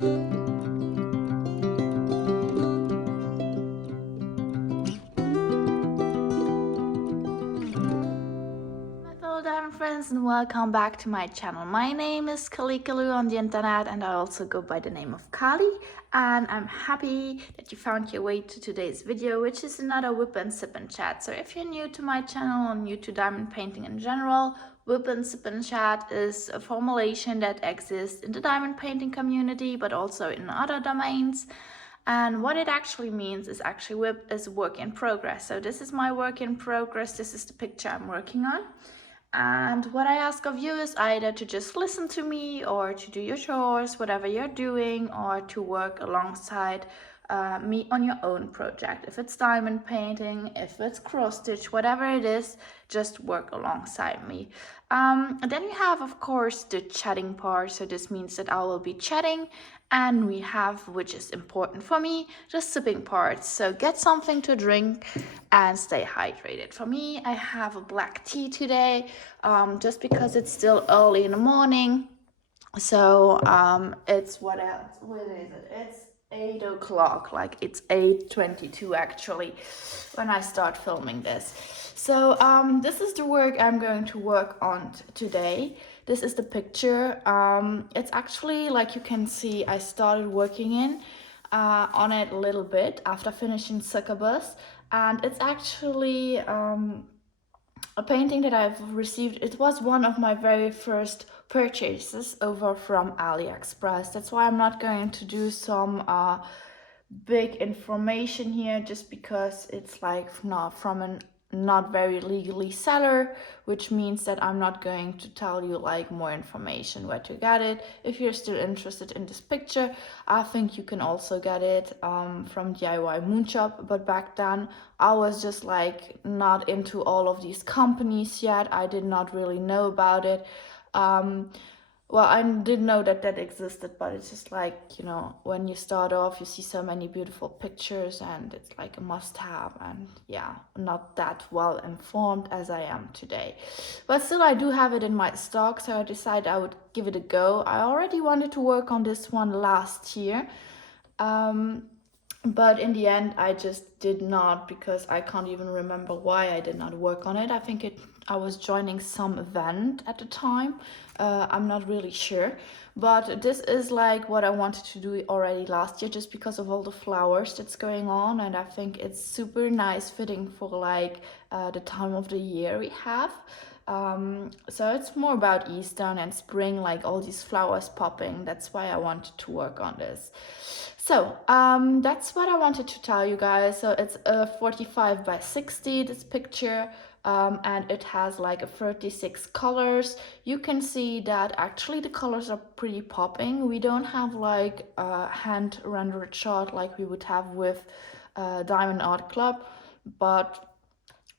Hello Diamond friends and welcome back to my channel. My name is Kalikaloo on the internet and I also go by the name of Kali, and I'm happy that you found your way to today's video, which is another whip and sip and chat. So if you're new to my channel or new to diamond painting in general, whip and sip and chat is a formulation that exists in the diamond painting community but also in other domains. And what it actually means is actually WIP is work in progress. So this is my work in progress. This is the picture I'm working on. And what I ask of you is either to just listen to me or to do your chores, whatever you're doing, or to work alongside me on your own project. If it's diamond painting, if it's cross stitch, whatever it is, just work alongside me. And then we have, of course, the chatting part. So this means that I will be chatting, and we have, which is important for me, the sipping part. So get something to drink and stay hydrated. For me, I have a black tea today, just because it's still early in the morning. So it's what else? What is it? It's 8 o'clock, like it's 8:22 actually when I start filming this. So this is the work I'm going to work on today. This is the picture. It's actually, like you can see, I started working on it a little bit after finishing Succubus, and it's actually a painting that I've received. It was one of my very first purchases over from AliExpress. That's why I'm not going to do some big information here, just because it's like not from a not very legally seller, which means that I'm not going to tell you like more information where to get it. If you're still interested in this picture, I think you can also get it from DIY Moon Shop. But back then I was just like not into all of these companies yet. I did not really know about it. Well, I did know that existed, but it's just like, you know, when you start off, you see so many beautiful pictures and it's like a must-have, and yeah, not that well informed as I am today. But still, I do have it in my stock, so I decided I would give it a go. I already wanted to work on this one last year, but in the end I just did not, because I can't even remember why I did not work on it. I think I was joining some event at the time. I'm not really sure, but this is like what I wanted to do already last year, just because of all the flowers that's going on, and I think it's super nice fitting for like the time of the year we have. So it's more about Easter and spring, like all these flowers popping. That's why I wanted to work on this. So that's what I wanted to tell you guys. So it's a 45 by 60, this picture, and it has like a 36 colors. You can see that actually the colors are pretty popping. We don't have like a hand rendered shot like we would have with Diamond Art Club, but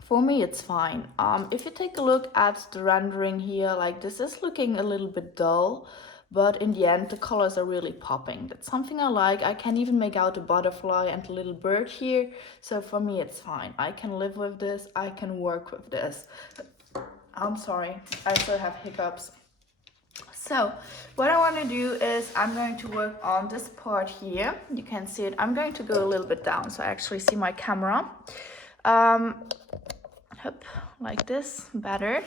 for me it's fine. If you take a look at the rendering here, like this is looking a little bit dull, but in the end the colors are really popping. That's something I like. I can even make out a butterfly and a little bird here, so for me it's fine. I can live with this, I can work with this. I'm sorry, I still have hiccups. So what I want to do is I'm going to work on this part here. You can see it. I'm going to go a little bit down so I actually see my camera. Like this, better.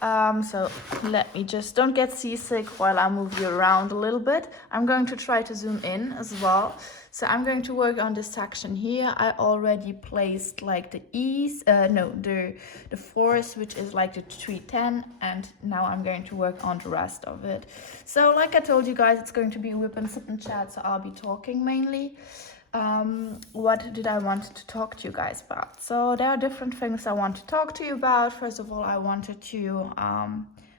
So let me just, don't get seasick while I move you around a little bit. I'm going to try to zoom in as well. So I'm going to work on this section here. I already placed like the the forest, which is like the 310, and now I'm going to work on the rest of it. So like I told you guys, it's going to be whip and sip and chat, so I'll be talking mainly. What did I want to talk to you guys about? So there are different things I want to talk to you about. First of all, I wanted to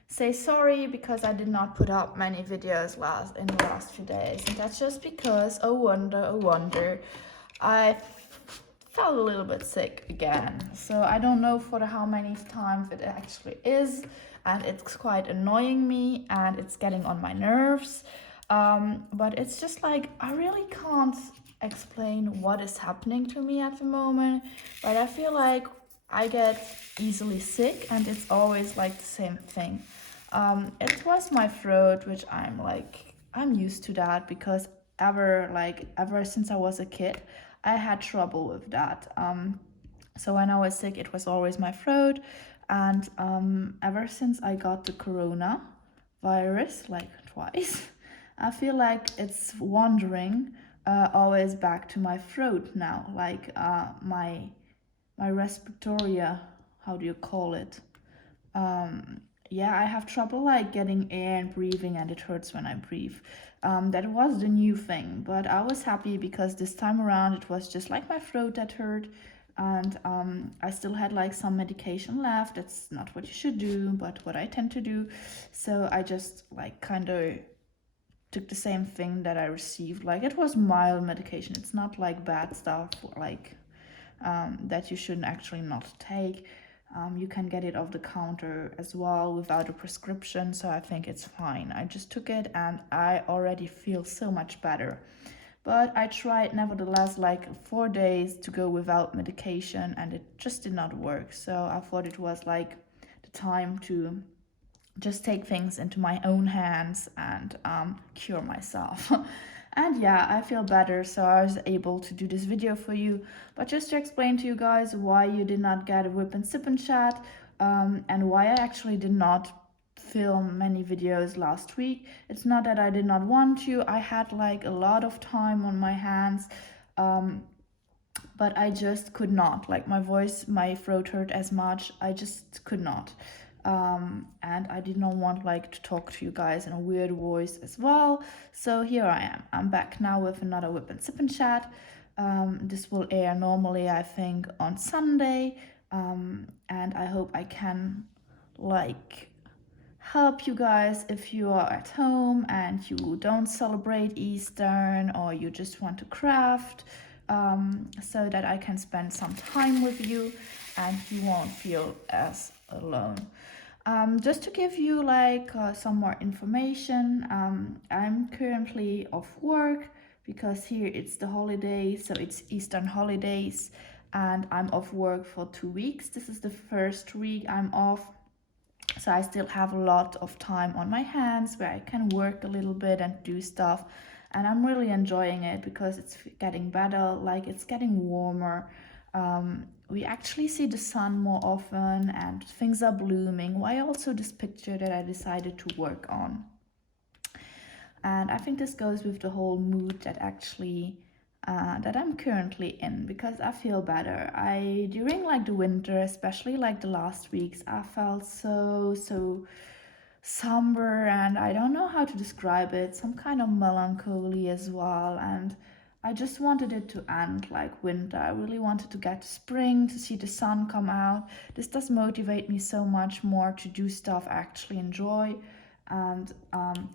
say sorry because I did not put up many videos in the last few days, and that's just because, oh wonder, I felt a little bit sick again. So I don't know for how many times it actually is, and it's quite annoying me and it's getting on my nerves. But it's just like I really can't explain what is happening to me at the moment, but I feel like I get easily sick and it's always like the same thing. It was my throat, which I'm used to that because ever since I was a kid, I had trouble with that. So when I was sick, it was always my throat, and ever since I got the corona virus, like twice, I feel like it's wandering always back to my throat now, like my respiratory, how do you call it? Yeah, I have trouble like getting air and breathing, and it hurts when I breathe. That was the new thing, but I was happy because this time around it was just like my throat that hurt, and I still had like some medication left. That's not what you should do, but what I tend to do. So I just like kind of took the same thing that I received. Like it was mild medication. It's not like bad stuff, like that you shouldn't actually not take. You can get it off the counter as well without a prescription, so I think it's fine. I just took it and I already feel so much better. But I tried nevertheless like 4 days to go without medication, and it just did not work. So I thought it was like the time to just take things into my own hands and cure myself. And yeah, I feel better, so I was able to do this video for you. But just to explain to you guys why you did not get a WIP&SIP&CHAT, and why I actually did not film many videos last week. It's not that I did not want to. I had like a lot of time on my hands, but I just could not. Like my throat hurt as much. I just could not. And I did not want like to talk to you guys in a weird voice as well. So here I am. I'm back now with another WIP&SIP&CHAT. This will air normally, I think, on Sunday. And I hope I can like help you guys if you are at home and you don't celebrate Easter, or you just want to craft, so that I can spend some time with you and you won't feel as alone. Just to give you like some more information, I'm currently off work because here it's the holidays, so it's Eastern holidays, and I'm off work for 2 weeks. This is the first week I'm off, so I still have a lot of time on my hands where I can work a little bit and do stuff, and I'm really enjoying it because it's getting better, like it's getting warmer. We actually see the sun more often and things are blooming. Why also this picture that I decided to work on. And I think this goes with the whole mood that actually that I'm currently in, because I feel better. During like the winter, especially like the last weeks, I felt so somber, and I don't know how to describe it, some kind of melancholy as well. And I just wanted it to end like winter. I really wanted to get to spring, to see the sun come out. This does motivate me so much more to do stuff I actually enjoy. And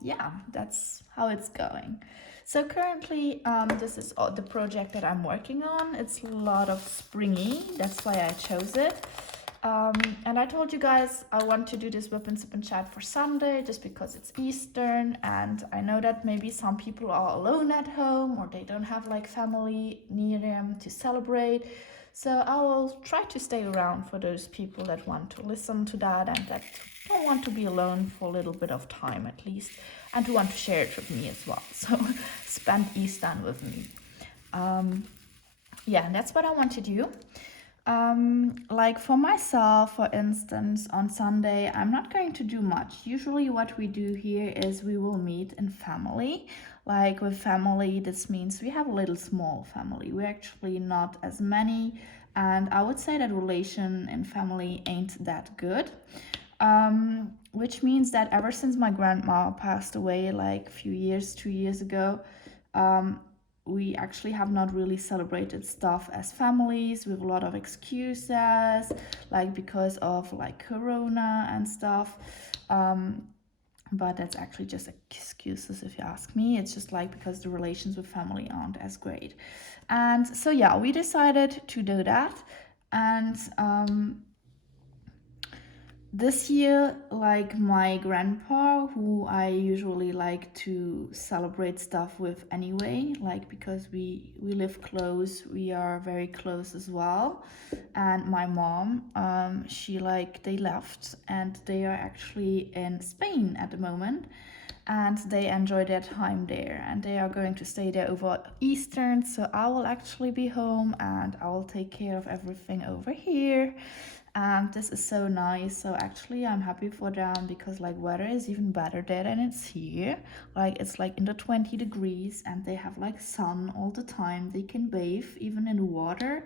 yeah, that's how it's going. So currently, this is the project that I'm working on. It's a lot of springy, that's why I chose it. And I told you guys I want to do this WIP&SIP&CHAT for Sunday just because it's Eastern, and I know that maybe some people are alone at home or they don't have like family near them to celebrate. So I will try to stay around for those people that want to listen to that and that don't want to be alone for a little bit of time at least, and who want to share it with me as well. So spend Easter with me. Yeah, that's what I want to do. Like for myself, for instance, on Sunday, I'm not going to do much. Usually what we do here is we will meet in family. Like with family, this means we have a little small family. We're actually not as many, and I would say that relation in family ain't that good. Which means that ever since my grandma passed away like a few years, 2 years ago, we actually have not really celebrated stuff as families, with a lot of excuses, like because of like Corona and stuff. But that's actually just excuses if you ask me. It's just like because the relations with family aren't as great. And so yeah, we decided to do that. And this year, like my grandpa, who I usually like to celebrate stuff with anyway, like because we live close, we are very close as well. And my mom, they left and they are actually in Spain at the moment. and they enjoy their time there, and they are going to stay there over Easter. So I will actually be home and I will take care of everything over here, and this is so nice. So actually I'm happy for them because like weather is even better there than it's here. Like it's like in the 20 degrees and they have like sun all the time. They can bathe even in the water.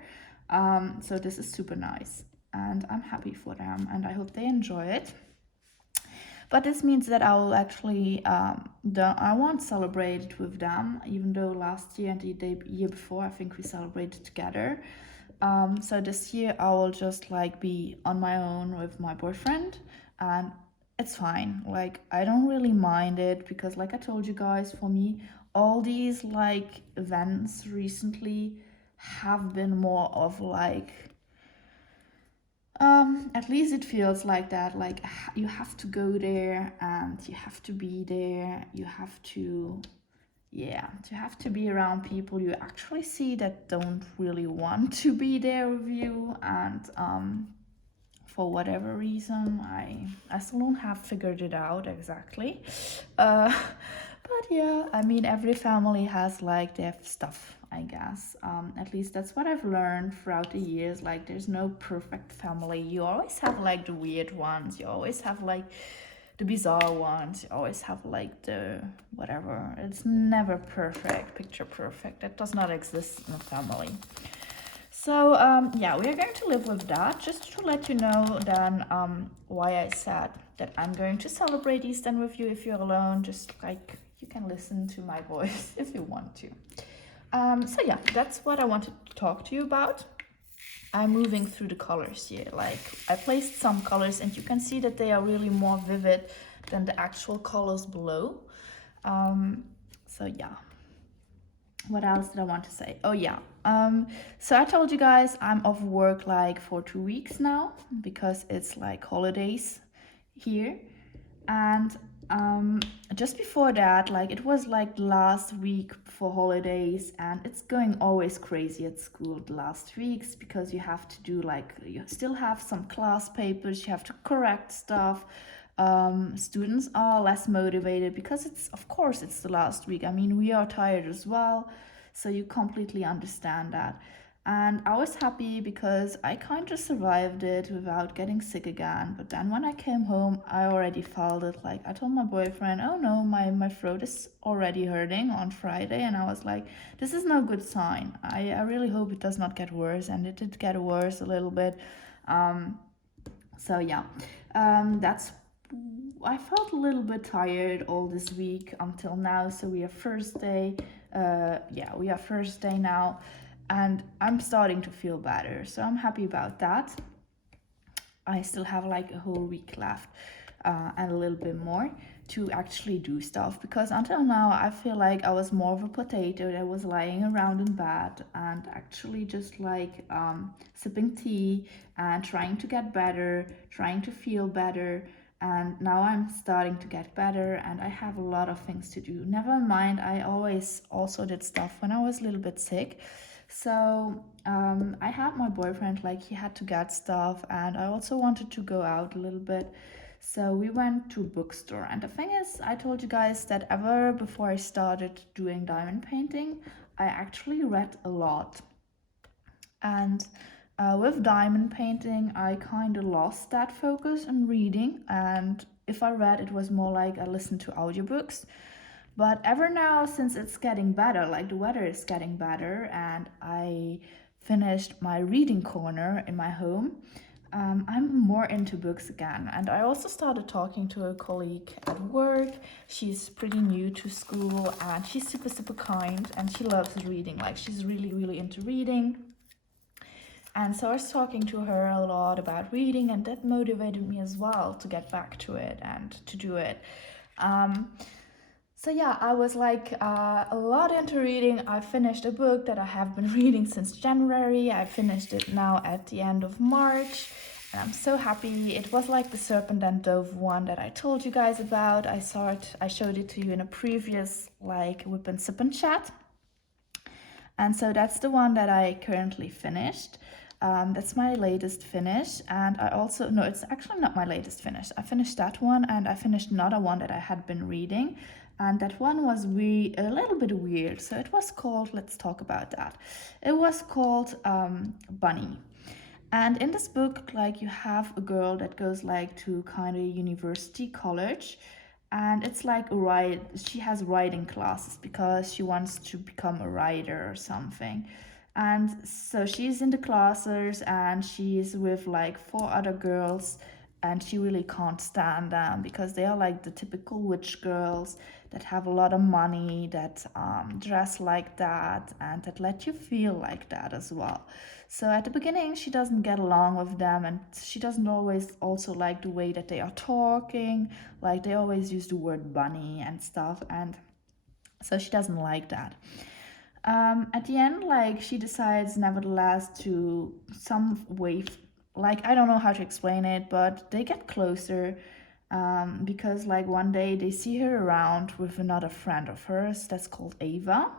So this is super nice and I'm happy for them and I hope they enjoy it. But this means that I will actually, I won't celebrate it with them, even though last year and the year before, I think we celebrated together. So this year I will just like be on my own with my boyfriend, and it's fine. Like I don't really mind it because like I told you guys, for me, all these like events recently have been more of like, at least it feels like that, like you have to go there and you have to be there, you have to, yeah, you have to be around people you actually see that don't really want to be there with you, and for whatever reason I still don't have figured it out exactly. But yeah, I mean every family has like their stuff, I guess. At least that's what I've learned throughout the years. Like there's no perfect family. You always have like the weird ones, you always have like the bizarre ones, you always have like the whatever. It's never perfect, picture perfect. That does not exist in a family. So yeah, we are going to live with that. Just to let you know then why I said that I'm going to celebrate Easter with you if you're alone. Just like you can listen to my voice if you want to. So yeah, that's what I wanted to talk to you about. I'm moving through the colors here. Like I placed some colors and you can see that they are really more vivid than the actual colors below. So yeah. What else did I want to say? Oh yeah. So I told you guys I'm off work like for 2 weeks now because it's like holidays here. And just before that, like it was like last week for holidays, and it's going always crazy at school the last weeks because you have to do like, you still have some class papers, you have to correct stuff. Students are less motivated because it's, of course, it's the last week. I mean, we are tired as well, so you completely understand that. And I was happy because I kind of survived it without getting sick again. But then when I came home, I already felt it. Like I told my boyfriend, oh no, my throat is already hurting on Friday. And I was like, this is no good sign. I really hope it does not get worse. And it did get worse a little bit. So yeah, I felt a little bit tired all this week until now. So we are Thursday. We are Thursday now. And I'm starting to feel better, so I'm happy about that. I still have like a whole week left and a little bit more to actually do stuff, because until now I feel like I was more of a potato that was lying around in bed and actually just like sipping tea and trying to get better, trying to feel better. And now I'm starting to get better and I have a lot of things to do. Never mind, I always also did stuff when I was a little bit sick. So I had my boyfriend, like he had to get stuff, and I also wanted to go out a little bit. So we went to a bookstore, and the thing is, I told you guys that ever before I started doing diamond painting, I actually read a lot. And with diamond painting, I kind of lost that focus on reading, and if I read, it was more like I listened to audiobooks. But ever now, since it's getting better, like the weather is getting better, and I finished my reading corner in my home, I'm more into books again. And I also started talking to a colleague at work. She's pretty new to school and she's super, super kind and she loves reading. Like she's really, really into reading. And so I was talking to her a lot about reading, and that motivated me as well to get back to it and to do it. So yeah, I was like a lot into reading. I finished a book that I have been reading since January. I finished it now at the end of March. And I'm so happy. It was like the Serpent and Dove one that I told you guys about. I showed it to you in a previous like WIP&SIP&CHAT. And so that's the one that I currently finished. That's my latest finish. And I also, no, it's actually not my latest finish. I finished that one and I finished another one that I had been reading. And that one was a little bit weird. So it was called, let's talk about that. It was called Bunny. And in this book, like, you have a girl that goes like to kind of university college, and it's like she has writing classes because she wants to become a writer or something. And so she's in the classes and she's with like four other girls, and she really can't stand them because they are like the typical witch girls that have a lot of money, that dress like that, and that let you feel like that as well. So at the beginning, she doesn't get along with them, and she doesn't always also like the way that they are talking. Like, they always use the word bunny and stuff, and so she doesn't like that. At the end, like, she decides nevertheless to some way, like, I don't know how to explain it, but they get closer, because like one day they see her around with another friend of hers that's called Ava.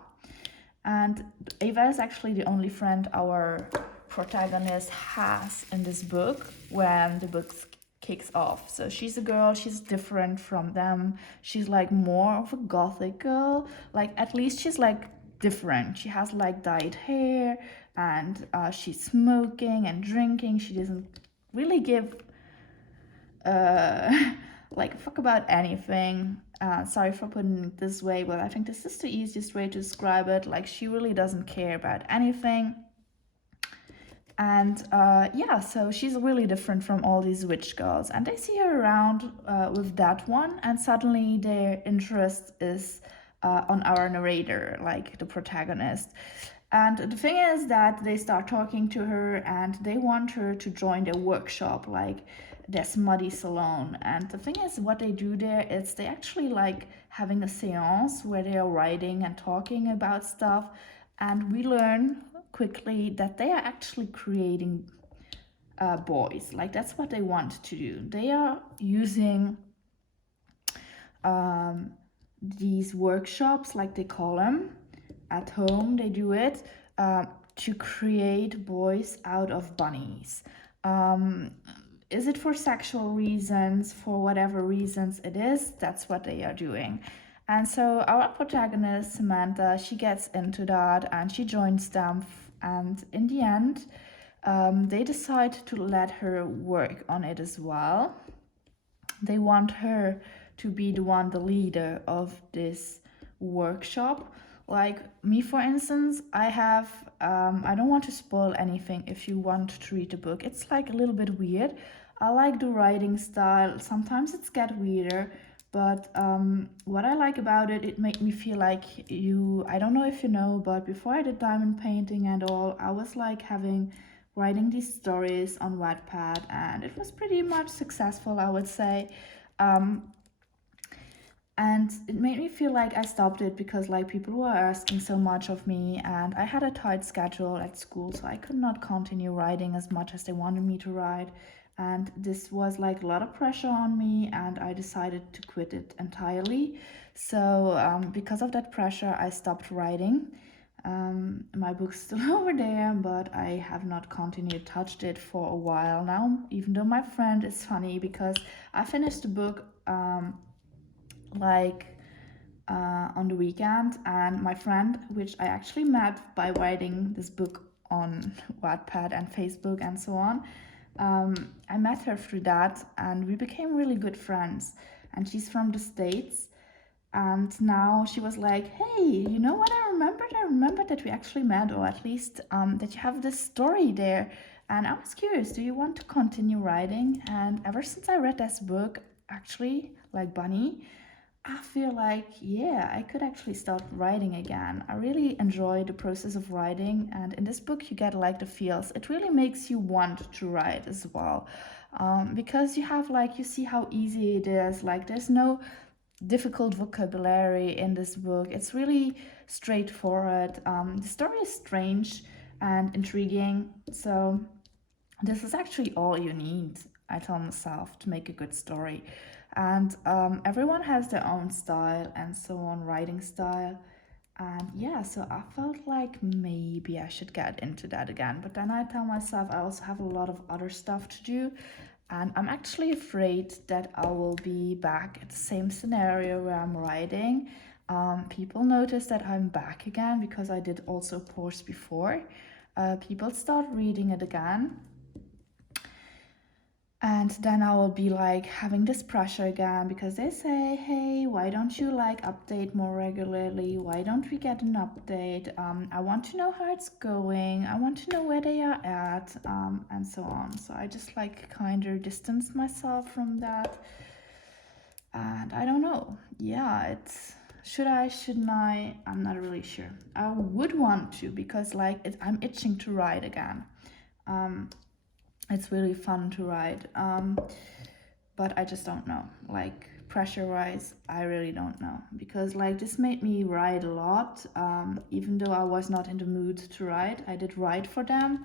And Ava is actually the only friend our protagonist has in this book when the book kicks off. So she's a girl, she's different from them. She's like more of a gothic girl. Like, at least she's like different. She has like dyed hair, and she's smoking and drinking. She doesn't really give like a fuck about anything. Sorry for putting it this way, but I think this is the easiest way to describe it. Like, she really doesn't care about anything. And yeah, so she's really different from all these witch girls. And they see her around with that one, and suddenly their interest is on our narrator, like the protagonist. And the thing is that they start talking to her and they want her to join their workshop, like their smutty salon. And the thing is, what they do there is they actually like having a seance where they are writing and talking about stuff. And we learn quickly that they are actually creating boys. Like, that's what they want to do. They are using these workshops, like they call them, at home. They do it to create boys out of bunnies. Is it for sexual reasons? For whatever reasons it is, that's what they are doing. And so our protagonist, Samantha, she gets into that and she joins them. And in the end, they decide to let her work on it as well. They want her to be the leader of this workshop. Like me, for instance, I don't want to spoil anything if you want to read the book. It's like a little bit weird. I like the writing style. Sometimes it's get weirder, but what I like about it, it made me feel like I don't know if you know, but before I did diamond painting and all, I was like writing these stories on Wattpad, and it was pretty much successful, I would say. And it made me feel like I stopped it because like people were asking so much of me, and I had a tight schedule at school, so I could not continue writing as much as they wanted me to write. And this was like a lot of pressure on me, and I decided to quit it entirely. So because of that pressure, I stopped writing. My book's still over there, but I have not continued touched it for a while now, even though my friend is funny because I finished the book on the weekend, and my friend, which I actually met by writing this book on Wattpad and Facebook and so on, I met her through that and we became really good friends. And she's from the States, and now she was like, hey, you know what I remembered? I remembered that we actually met, or at least that you have this story there. And I was curious, do you want to continue writing? And ever since I read this book, actually, like Bunny, I feel like, yeah, I could actually start writing again. I really enjoy the process of writing, and in this book you get like the feels. It really makes you want to write as well, because you see how easy it is. Like, there's no difficult vocabulary in this book. It's really straightforward. The story is strange and intriguing, so this is actually all you need, I tell myself, to make a good story. And everyone has their own style and so on, writing style. And yeah, so I felt like maybe I should get into that again. But then I tell myself I also have a lot of other stuff to do. And I'm actually afraid that I will be back at the same scenario where I'm writing. People notice that I'm back again because I did also post before. People start reading it again. And then I will be like having this pressure again because they say, hey, why don't you like update more regularly? Why don't we get an update? I want to know how it's going. I want to know where they are at, and so on. So I just like kind of distance myself from that. And I don't know. Yeah, it's shouldn't I? I'm not really sure. I would want to because like I'm itching to write again. It's really fun to write, but I just don't know, like pressure wise I really don't know, because like this made me write a lot, even though I was not in the mood to write. I did write for them,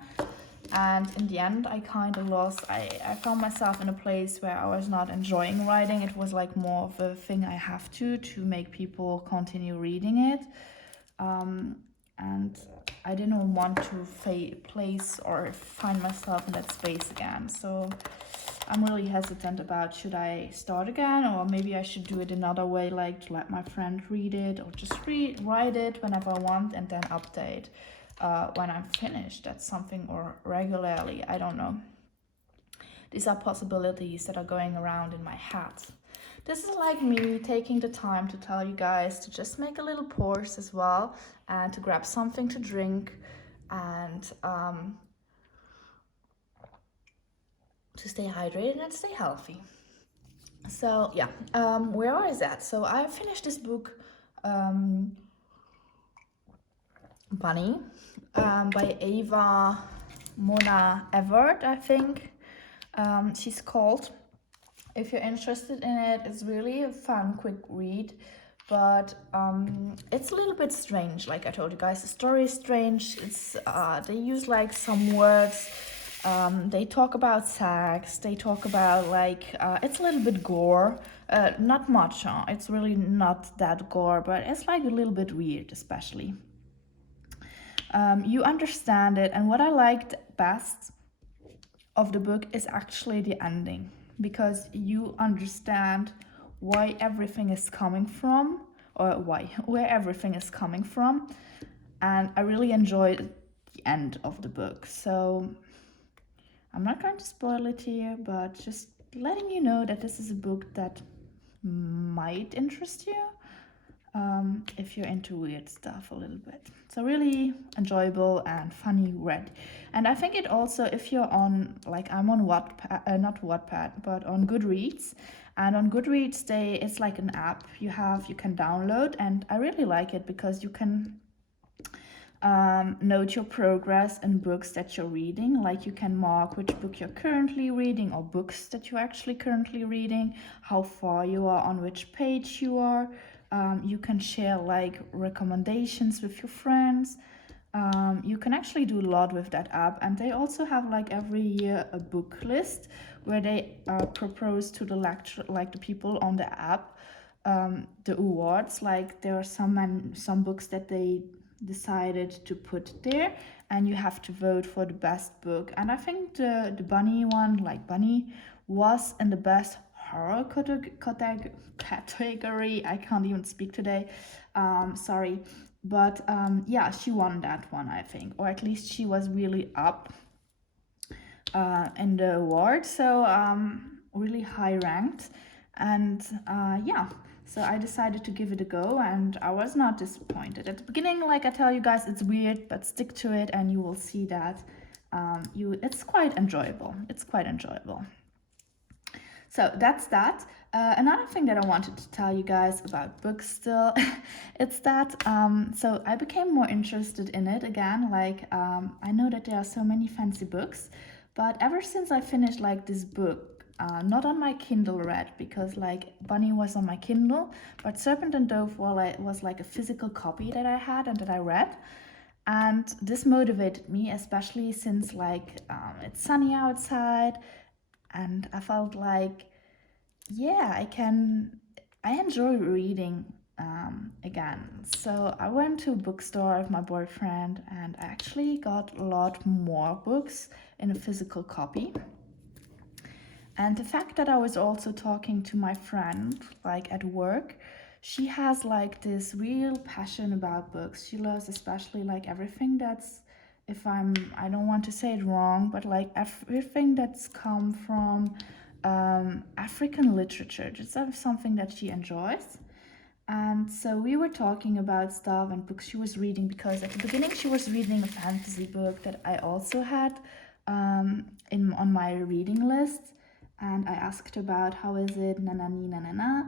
and in the end I kind of lost. I found myself in a place where I was not enjoying writing. It was like more of a thing I have to make people continue reading it, and I didn't want to place or find myself in that space again. So I'm really hesitant about should I start again, or maybe I should do it another way, like to let my friend read it, or just write it whenever I want and then update when I'm finished. That's something, or regularly, I don't know. These are possibilities that are going around in my head. This is like me taking the time to tell you guys to just make a little pause as well, and to grab something to drink, and to stay hydrated and stay healthy. So yeah, where was that? So I finished this book, Bunny, by Ava Mona Everett, I think she's called. If you're interested in it, it's really a fun, quick read, but it's a little bit strange. Like I told you guys, the story is strange. It's they use like some words. They talk about sex. They talk about like it's a little bit gore. Not much. It's really not that gore, but it's like a little bit weird, especially. You understand it, and what I liked best of the book is actually the ending, because you understand why everything is coming from, or where everything is coming from, and I really enjoyed the end of the book. So I'm not going to spoil it here, but just letting you know that this is a book that might interest you, if you're into weird stuff a little bit. So really enjoyable and funny read. And I think it also, if you're on, like I'm on Wattpad, not Wattpad, but on Goodreads. And on Goodreads, it's like an app you can download, and I really like it because you can note your progress in books that you're reading. Like you can mark which book you're currently reading, or books that you're actually currently reading, how far you are, on which page you are. You can share like recommendations with your friends. You can actually do a lot with that app, and they also have like every year a book list where they propose to the the people on the app, the awards. Like there are some books that they decided to put there, and you have to vote for the best book. And I think the Bunny one, like Bunny, was in the best horror category. I can't even speak today. Sorry. But yeah, she won that one, I think, or at least she was really up in the award. So really high ranked. And yeah, so I decided to give it a go, and I was not disappointed. At the beginning, like I tell you guys, it's weird, but stick to it and you will see that it's quite enjoyable. It's quite enjoyable. So that's that. Another thing that I wanted to tell you guys about books still, it's that, so I became more interested in it again. Like, I know that there are so many fancy books, but ever since I finished like this book, not on my Kindle read, because like Bunny was on my Kindle, but Serpent and Dove was like a physical copy that I had and that I read. And this motivated me, especially since like it's sunny outside, and I felt like, yeah, I enjoy reading again. So I went to a bookstore with my boyfriend and I actually got a lot more books in a physical copy. And the fact that I was also talking to my friend, like at work, she has like this real passion about books. She loves especially like everything that's, I don't want to say it wrong, but like everything that's come from African literature. Just something that she enjoys. And so we were talking about stuff and books she was reading, because at the beginning she was reading a fantasy book that I also had on my reading list. And I asked about how is it, na na ni na na na.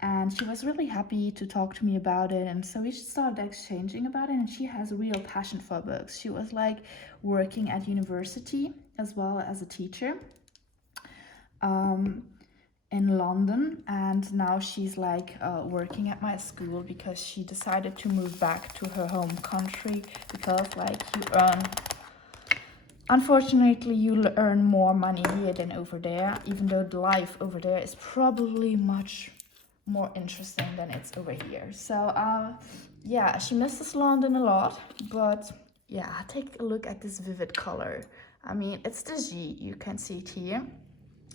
And she was really happy to talk to me about it. And so we started exchanging about it. And she has a real passion for books. She was like working at university as well as a teacher. In London, and now she's like working at my school because she decided to move back to her home country, because like unfortunately you earn more money here than over there, even though the life over there is probably much more interesting than it's over here. So yeah, she misses London a lot, but yeah, take a look at this vivid color. I mean, it's the G, you can see it here.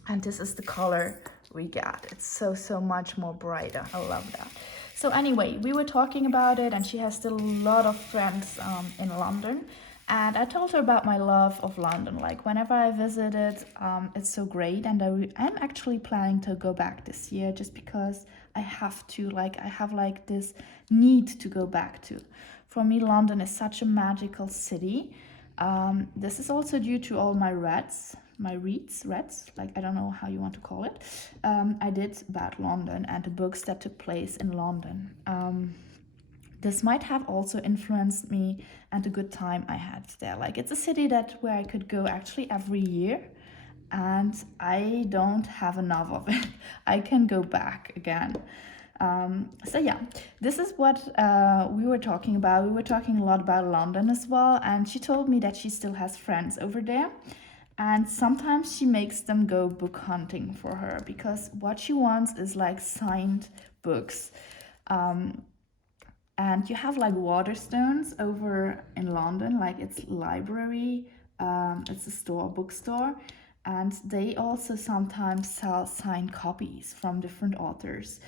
And this is the color we got. It's so much more brighter. I love that. So anyway, we were talking about it, and she has still a lot of friends in London. And I told her about my love of London. Like whenever I visit it, it's so great. And I'm actually planning to go back this year, just because I have to. Like I have like this need to go back to. For me, London is such a magical city. This is also due to all my reads, like I don't know how you want to call it. I did about London and the books that took place in London. This might have also influenced me and the good time I had there. Like it's a city where I could go actually every year, and I don't have enough of it. I can go back again. So yeah, this is what we were talking about. We were talking a lot about London as well, and she told me that she still has friends over there. And sometimes she makes them go book hunting for her, because what she wants is like signed books. And you have like Waterstones over in London, like it's library, it's a store, bookstore. And they also sometimes sell signed copies from different authors.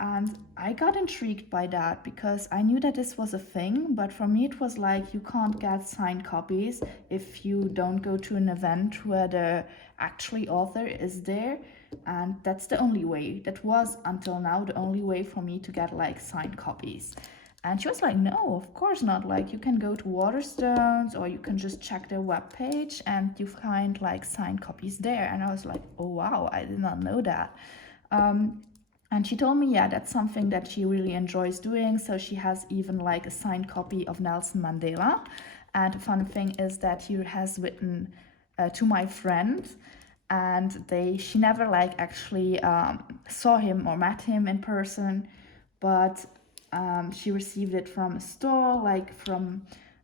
And I got intrigued by that because I knew that this was a thing, but for me it was like you can't get signed copies if you don't go to an event where the actually author is there. And that's the only way, that was until now the only way for me to get like signed copies. And she was like, no, of course not. Like you can go to Waterstones, or you can just check their webpage and you find like signed copies there. And I was like, oh wow, I did not know that. And she told me, yeah, that's something that she really enjoys doing. So she has even like a signed copy of Nelson Mandela. And the fun thing is that he has written to my friend, and she never like actually saw him or met him in person, but she received it from a store, like from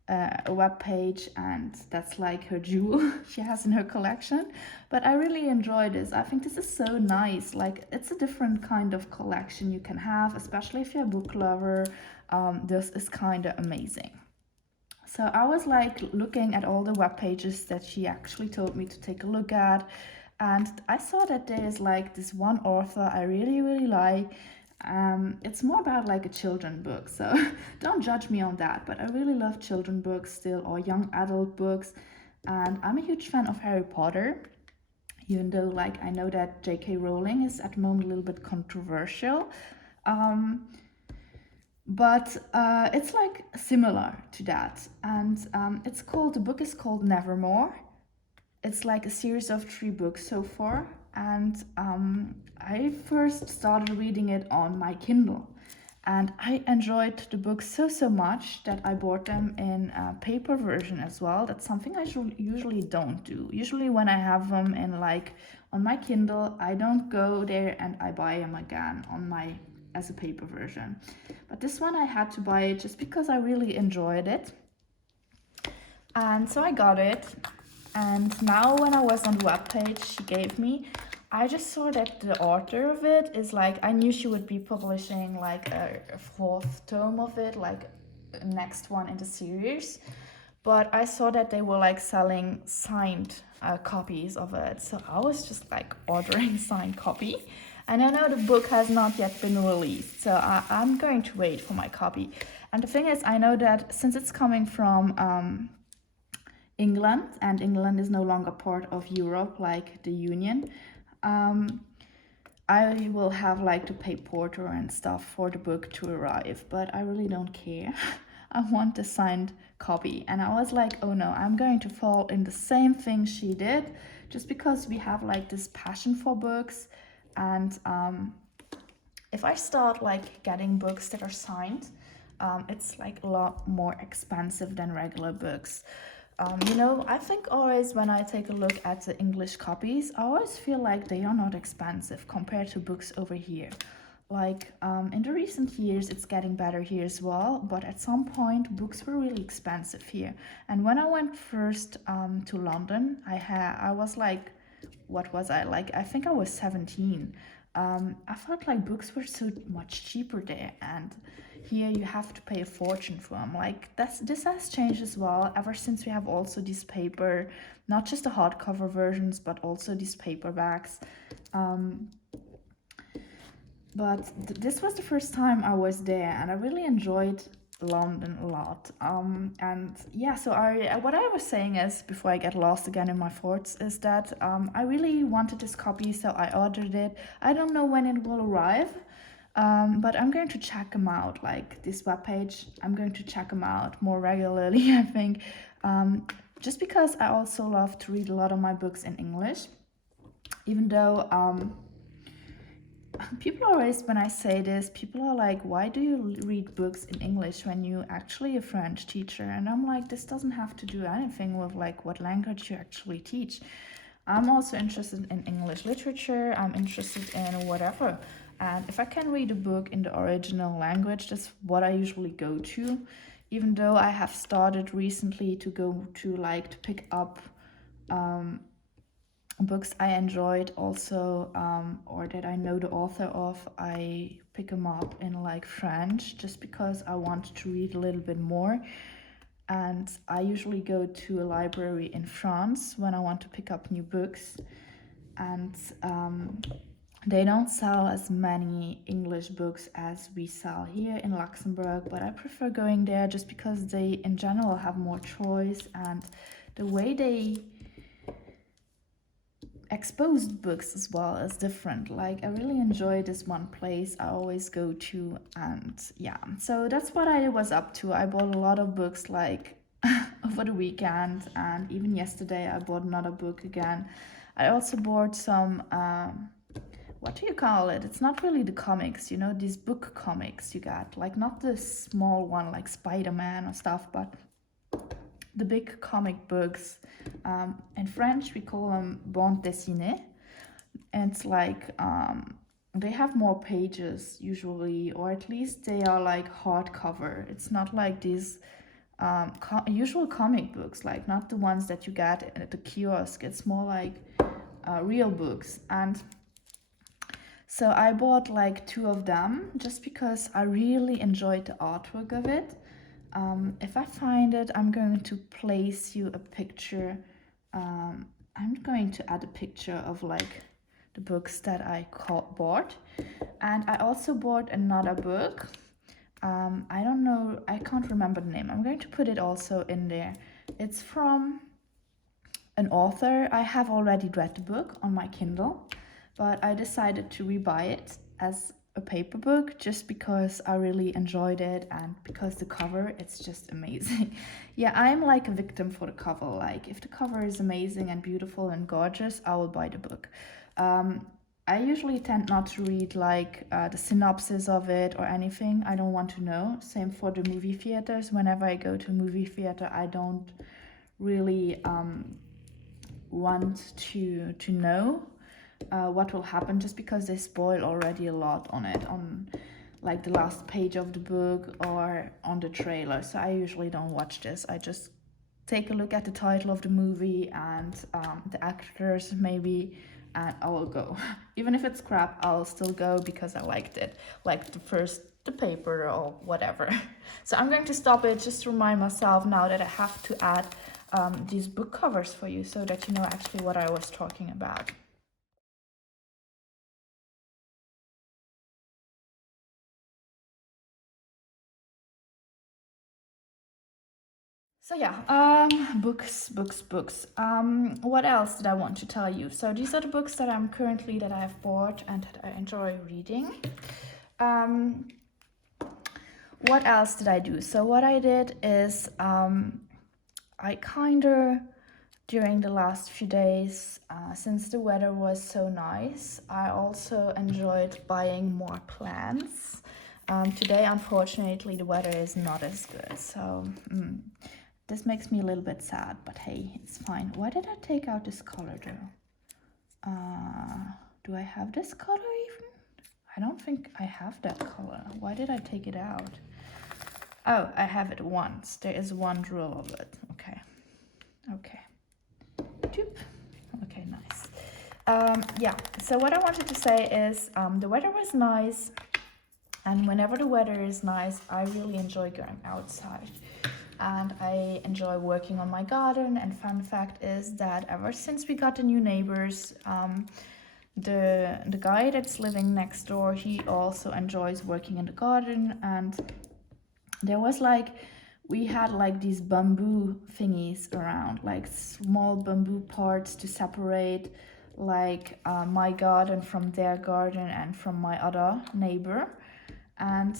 a web page, and that's like her jewel she has in her collection. But I really enjoy this. I think this is so nice. Like it's a different kind of collection you can have, especially if you're a book lover. This is kind of amazing. So I was like looking at all the web pages that she actually told me to take a look at, and I saw that there is like this one author I really like. It's more about like a children book, so don't judge me on that, but I really love children books still, or young adult books. And I'm a huge fan of Harry Potter, even though like I know that J.K. Rowling is at the moment a little bit controversial. But it's like similar to that. And the book is called Nevermore. It's like a series of 3 books so far. And I first started reading it on my Kindle. And I enjoyed the books so much that I bought them in a paper version as well. That's something I usually don't do. Usually when I have them in like on my Kindle, I don't go there and I buy them again as a paper version. But this one I had to buy it just because I really enjoyed it. And so I got it. And now when I was on the webpage she gave me, I just saw that the author of it is like, I knew she would be publishing like a fourth tome of it, like next one in the series. But I saw that they were like selling signed copies of it. So I was just like ordering signed copy. And I know the book has not yet been released. So I'm going to wait for my copy. And the thing is, I know that since it's coming from England, and England is no longer part of Europe, like the Union, I will have like to pay porter and stuff for the book to arrive, but I really don't care. I want a signed copy. And I was like, oh no, I'm going to fall in the same thing she did, just because we have like this passion for books. And if I start like getting books that are signed, it's like a lot more expensive than regular books. You know, I think always when I take a look at the English copies, I always feel like they are not expensive compared to books over here. Like in the recent years, it's getting better here as well, but at some point, books were really expensive here. And when I went first to London, I was like, what was I like? I think I was 17. I felt like books were so much cheaper there, and here you have to pay a fortune for them. Like this has changed as well ever since we have also these paper, not just the hardcover versions, but also these paperbacks. But this was the first time I was there, and I really enjoyed London a lot. And yeah, so what I was saying is, before I get lost again in my thoughts, is that I really wanted this copy, so I ordered it. I don't know when it will arrive, but I'm going to check them out, like this webpage. I'm going to check them out more regularly, I think, just because I also love to read a lot of my books in English, even though people always, when I say this, people are like, why do you read books in English when you actually a French teacher? And I'm like, this doesn't have to do anything with like what language you actually teach. I'm also interested in English literature. I'm interested in whatever. And if I can read a book in the original language, that's what I usually go to. Even though I have started recently to go to like to pick up books I enjoyed also, or that I know the author of, I pick them up in like French, just because I want to read a little bit more. And I usually go to a library in France when I want to pick up new books. And they don't sell as many English books as we sell here in Luxembourg, but I prefer going there just because they in general have more choice, and the way they exposed books as well is different. Like I really enjoy this one place I always go to, and yeah, so that's what I was up to. I bought a lot of books like over the weekend, and even yesterday I bought another book again. I also bought some what do you call it? It's not really the comics, you know, these book comics you got, like not the small one like Spider-Man or stuff, but the big comic books. In French we call them bande dessinée, and it's like they have more pages usually, or at least they are like hardcover. It's not like these usual comic books, like not the ones that you get at the kiosk. It's more like real books. And so I bought like 2 of them just because I really enjoyed the artwork of it. If I find it, I'm going to place you a picture. I'm going to add a picture of like the books that I bought. And I also bought another book. I don't know, I can't remember the name. I'm going to put it also in there. It's from an author. I have already read the book on my Kindle, but I decided to rebuy it as a paper book just because I really enjoyed it, and because the cover, it's just amazing. Yeah, I'm like a victim for the cover. Like if the cover is amazing and beautiful and gorgeous, I will buy the book. I usually tend not to read like the synopsis of it or anything. I don't want to know. Same for the movie theaters. Whenever I go to a movie theater, I don't really want to know what will happen, just because they spoil already a lot on it, on like the last page of the book or on the trailer. So I usually don't watch this. I just take a look at the title of the movie and the actors maybe, and I will go. Even if it's crap, I'll still go because I liked it, like the paper or whatever. So I'm going to stop it just to remind myself now that I have to add these book covers for you so that you know actually what I was talking about. So yeah, books. What else did I want to tell you? So these are the books that that I have bought and that I enjoy reading. What else did I do? So what I did is I during the last few days, since the weather was so nice, I also enjoyed buying more plants. Today, unfortunately, the weather is not as good, so this makes me a little bit sad, but hey, it's fine. Why did I take out this color though? Do I have this color even? I don't think I have that color. Why did I take it out? Oh, I have it once. There is one row of it. Okay. Okay, nice. Yeah, so what I wanted to say is the weather was nice, and whenever the weather is nice, I really enjoy going outside. And I enjoy working on my garden. And fun fact is that ever since we got the new neighbors, the guy that's living next door, he also enjoys working in the garden. And there was we had these bamboo thingies around, like small bamboo parts to separate my garden from their garden and from my other neighbor. And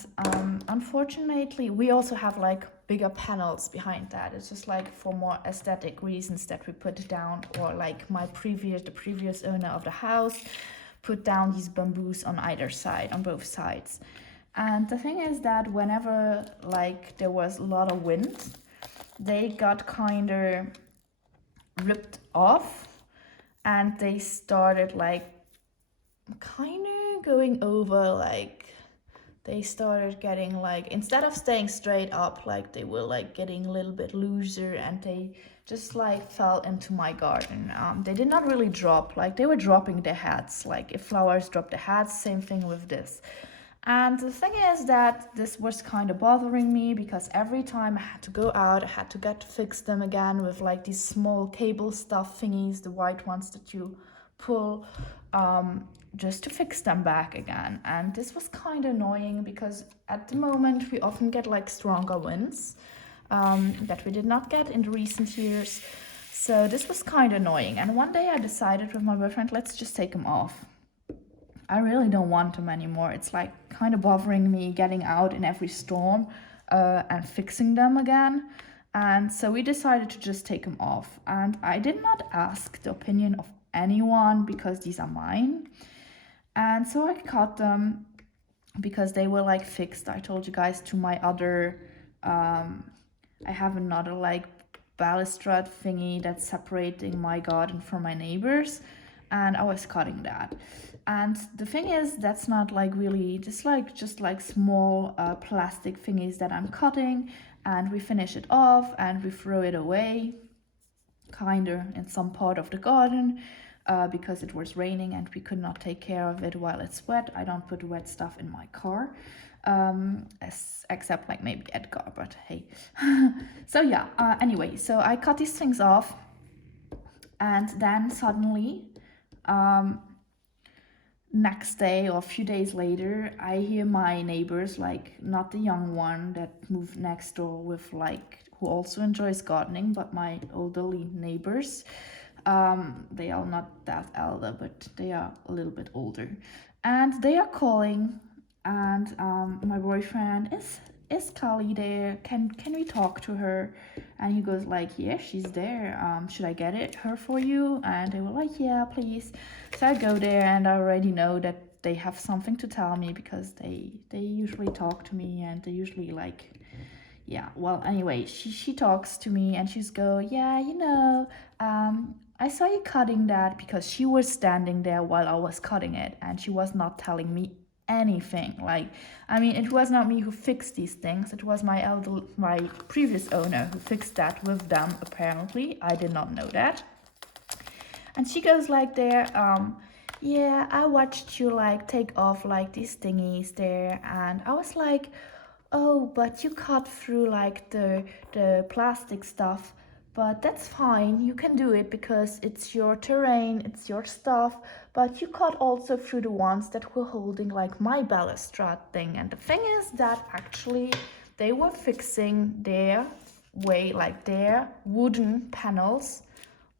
unfortunately, we also have bigger panels behind that. It's just for more aesthetic reasons that we put down, or the previous owner of the house put down these bamboos on either side, on both sides. And the thing is that whenever there was a lot of wind, they got kind of ripped off, and they started kind of going over, they started getting instead of staying straight up, they were getting a little bit looser, and they just fell into my garden. They did not really drop, they were dropping their heads, if flowers drop their heads, same thing with this. And the thing is that this was kind of bothering me, because every time I had to go out, I had to get to fix them again with these small cable stuff thingies, the white ones that you pull, just to fix them back again. And this was kind of annoying, because at the moment we often get stronger winds that we did not get in the recent years. So this was kind of annoying. And one day I decided with my boyfriend, let's just take them off. I really don't want them anymore. It's kind of bothering me getting out in every storm and fixing them again. And so we decided to just take them off. And I did not ask the opinion of anyone, because these are mine. And so I cut them because they were fixed. I told you guys to my other, I have another balustrade thingy that's separating my garden from my neighbors, and I was cutting that. And the thing is, that's not really just small plastic thingies that I'm cutting, and we finish it off and we throw it away kinda in some part of the garden, because it was raining and we could not take care of it while it's wet. I don't put wet stuff in my car, except maybe Edgar, but hey. So yeah, anyway, so I cut these things off, and then suddenly next day or a few days later, I hear my neighbors, not the young one that moved next door with who also enjoys gardening, but my elderly neighbors. They are not that elder, but they are a little bit older, and they are calling. And my boyfriend, is Kali there? Can we talk to her? And he goes yeah, she's there. Should I get her for you? And they were yeah, please. So I go there, and I already know that they have something to tell me, because they usually talk to me, and they usually yeah, well, anyway, she talks to me, and she's yeah, I saw you cutting that, because she was standing there while I was cutting it, and she was not telling me anything. I mean, it was not me who fixed these things. It was my previous owner who fixed that with them, apparently. I did not know that. And she goes like there, yeah, I watched you like take off like these thingies there, and I was like, oh, but you cut through like the plastic stuff. But that's fine, you can do it because it's your terrain, it's your stuff. But you cut also through the ones that were holding like my balustrade thing. And the thing is that actually they were fixing their way, like their wooden panels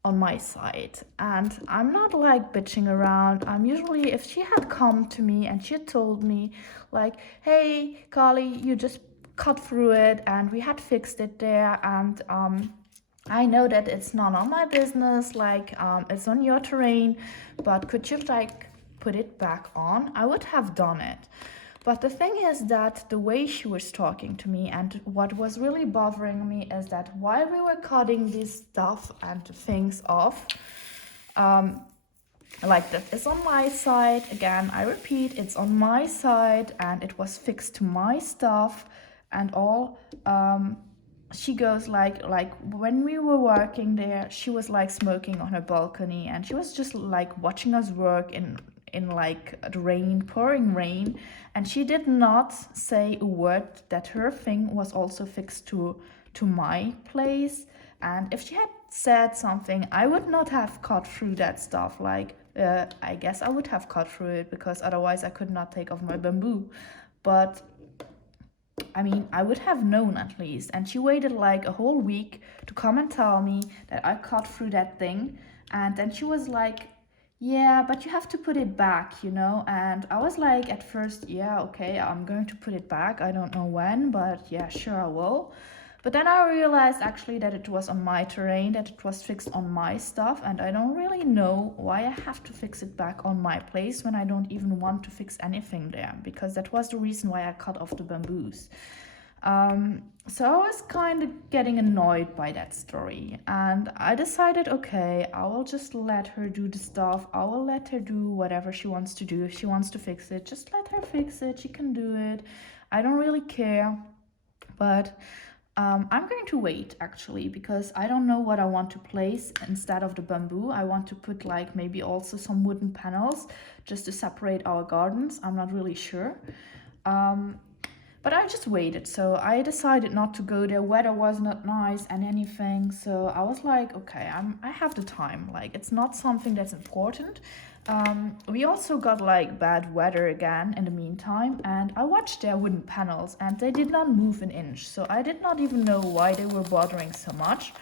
on my side. And I'm not like bitching around. I'm usually, if she had come to me and she had told me like, hey Carly, you just cut through it and we had fixed it there, and I know that it's none of my business, like it's on your terrain, but could you like put it back on, I would have done it. But the thing is that the way she was talking to me, and what was really bothering me is that while we were cutting this stuff and things off, like that is on my side, again, I repeat, it's on my side and it was fixed to my stuff and all. She goes like when we were working there, she was like smoking on her balcony and she was just like watching us work in like the rain, pouring rain, and she did not say a word that her thing was also fixed to my place. And if she had said something, I would not have cut through that stuff. Like I guess I would have cut through it because otherwise I could not take off my bamboo. But I mean, I would have known at least. And she waited like a whole week to come and tell me that I cut through that thing. And then she was like, yeah, but you have to put it back, you know? And I was like, at first, yeah, okay, I'm going to put it back. I don't know when, but yeah, sure I will. But then I realized actually that it was on my terrain, that it was fixed on my stuff, and I don't really know why I have to fix it back on my place when I don't even want to fix anything there, because that was the reason why I cut off the bamboos. So I was kind of getting annoyed by that story, and I decided, okay, I will just let her do the stuff. I will let her do whatever she wants to do. If she wants to fix it, just let her fix it. She can do it. I don't really care. But I'm going to wait actually, because I don't know what I want to place instead of the bamboo. I want to put like maybe also some wooden panels just to separate our gardens. I'm not really sure. But I just waited, so I decided not to go there. Weather was not nice and anything, so I was like, okay, I have the time. Like, it's not something that's important. We also got like bad weather again in the meantime, and I watched their wooden panels and they did not move an inch, so I did not even know why they were bothering so much.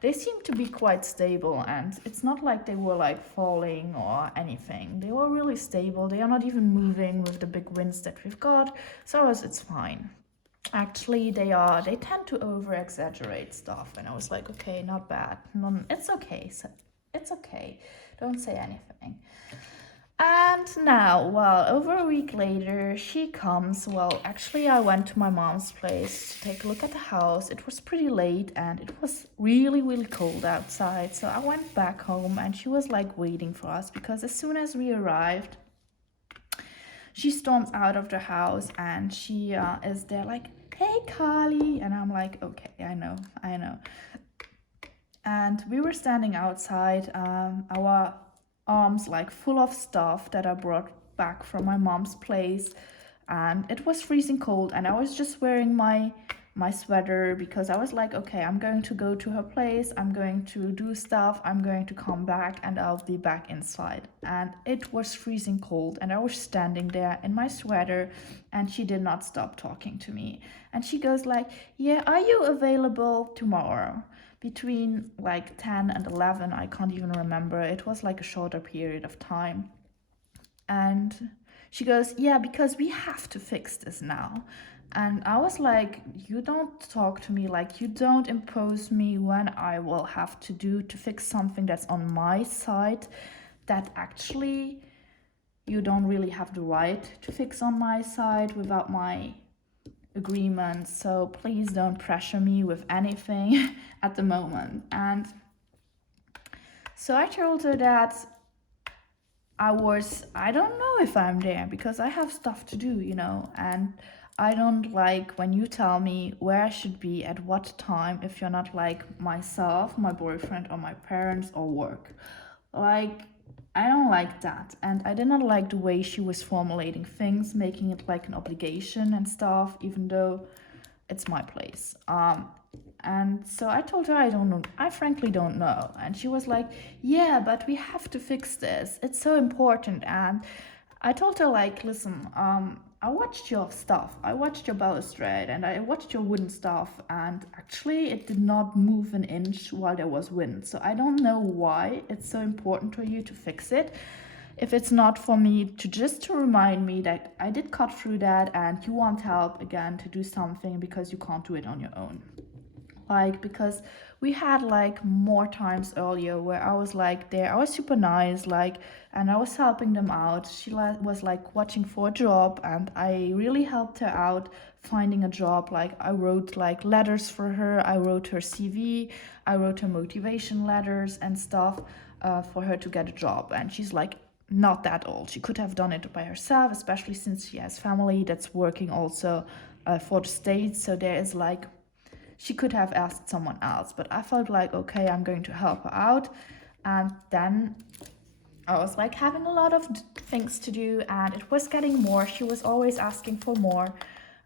They seem to be quite stable, and it's not like they were like falling or anything. They were really stable. They are not even moving with the big winds that we've got, so it's fine. Actually, they tend to over exaggerate stuff, and I was like, okay, not bad. It's okay. So it's okay. Don't say anything. And now, well, over a week later, she comes. Well, actually, I went to my mom's place to take a look at the house. It was pretty late and it was really, really cold outside. So I went back home and she was like waiting for us, because as soon as we arrived, she storms out of the house and she is there like, hey, Carly. And I'm like, okay, I know. And we were standing outside, our arms like full of stuff that I brought back from my mom's place, and it was freezing cold, and I was just wearing my sweater because I was like, okay, I'm going to go to her place, I'm going to do stuff, I'm going to come back and I'll be back inside. And it was freezing cold and I was standing there in my sweater, and she did not stop talking to me. And she goes like, yeah, are you available tomorrow between like 10 and 11? I can't even remember. It was like a shorter period of time. And she goes, yeah, because we have to fix this now. And I was like, you don't talk to me, like you don't impose me when I will have to fix something that's on my side, that actually you don't really have the right to fix on my side without my agreement. So please don't pressure me with anything at the moment. And so I told her that I don't know if I'm there because I have stuff to do, you know, and I don't like when you tell me where I should be at what time if you're not like myself, my boyfriend, or my parents, or work. like, I don't like that. And I did not like the way she was formulating things, making it like an obligation and stuff, even though it's my place. And so I told her, I don't know, I frankly don't know. And she was like, yeah, but we have to fix this. It's so important. And I told her, like, listen, I watched your stuff. I watched your balustrade and I watched your wooden stuff. And actually, it did not move an inch while there was wind. So I don't know why it's so important for you to fix it. If it's not for me to remind me that I did cut through that and you want help again to do something because you can't do it on your own. Like, because we had like more times earlier where I was like there, I was super nice, like, and I was helping them out. She was like watching for a job and I really helped her out finding a job. Like, I wrote like letters for her, I wrote her CV, I wrote her motivation letters and stuff for her to get a job. And she's like not that old, she could have done it by herself, especially since she has family that's working also for the States. So there is like, she could have asked someone else, but I felt like, okay, I'm going to help her out. And then I was like having a lot of things to do and it was getting more. She was always asking for more.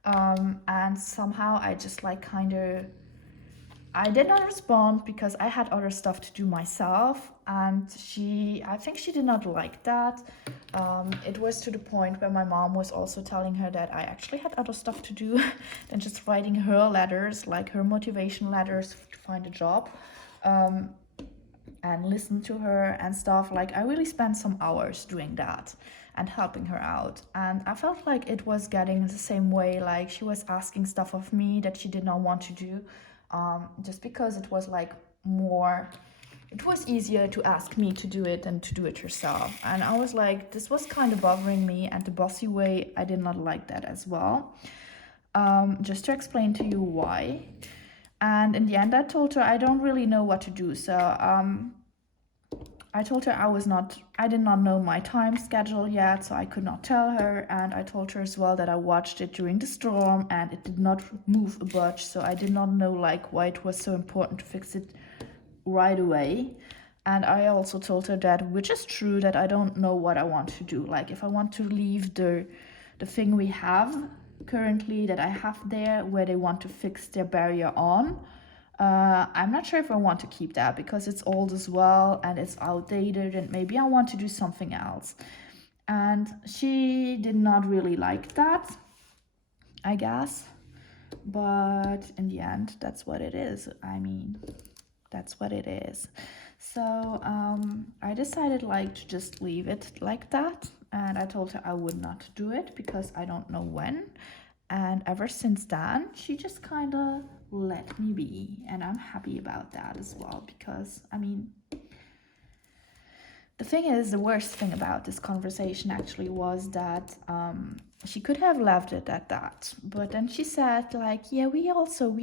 And somehow I just like I did not respond because I had other stuff to do myself, and I think she did not like that. It was to the point where my mom was also telling her that I actually had other stuff to do than just writing her letters, like her motivation letters to find a job, and listen to her and stuff. Like, I really spent some hours doing that and helping her out. And I felt like it was getting the same way, like she was asking stuff of me that she did not want to do. Just because it was like it was easier to ask me to do it than to do it herself. And I was like, this was kind of bothering me, and the bossy way, I did not like that as well. Just to explain to you why. And in the end, I told her I don't really know what to do. So I told her I did not know my time schedule yet, so I could not tell her. And I told her as well that I watched it during the storm and it did not move a budge. So I did not know like why it was so important to fix it right away. And I also told her that, which is true, that I don't know what I want to do. Like, if I want to leave the thing we have currently that I have there where they want to fix their barrier on, I'm not sure if I want to keep that because it's old as well and it's outdated, and maybe I want to do something else. And she did not really like that, I guess. But in the end, that's what it is. I mean, that's what it is. So I decided like to just leave it like that. And I told her I would not do it because I don't know when. And ever since then, she just kind of let me be. And I'm happy about that as well, because, I mean, the thing is, the worst thing about this conversation actually was that she could have left it at that. But then she said, like, yeah, we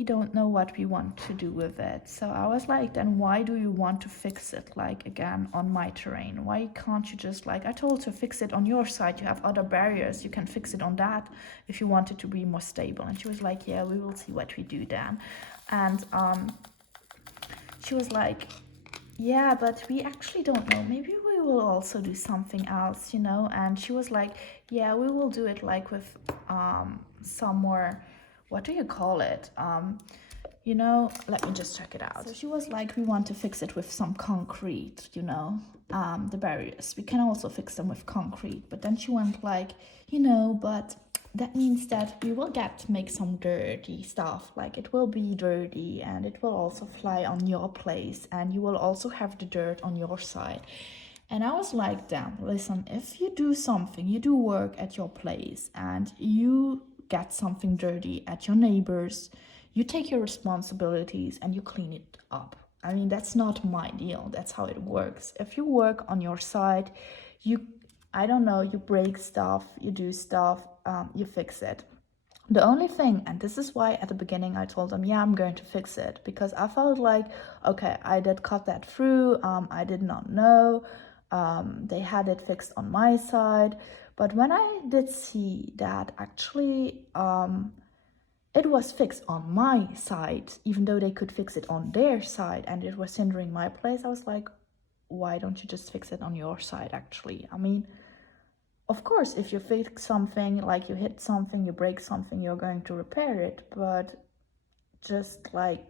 don't know what we want to do with it. So I was like, then why do you want to fix it, like, again, on my terrain? Why can't you just, like, I told her, fix it on your side. You have other barriers. You can fix it on that if you want it to be more stable. And she was like, yeah, we will see what we do then. And she was like, yeah, but we actually don't know. Maybe we will also do something else, you know? And she was like, yeah, we will do it like with some more, what do you call it? You know, let me just check it out. So she was like, we want to fix it with some concrete, you know, the barriers. We can also fix them with concrete. But then she went like, you know, but that means that we will get to make some dirty stuff. Like, it will be dirty and it will also fly on your place and you will also have the dirt on your side. And I was like, damn, listen, if you do something, you do work at your place and you get something dirty at your neighbors, you take your responsibilities and you clean it up. I mean, that's not my deal. That's how it works. If you work on your side, I don't know, you break stuff, you do stuff, you fix it. The only thing, and this is why at the beginning I told them, yeah, I'm going to fix it, because I felt like, okay, I did cut that through, I did not know, they had it fixed on my side. But when I did see that actually it was fixed on my side, even though they could fix it on their side and it was hindering my place, I was like, why don't you just fix it on your side actually? I mean, of course, if you fix something, like you hit something, you break something, you're going to repair it, but just like,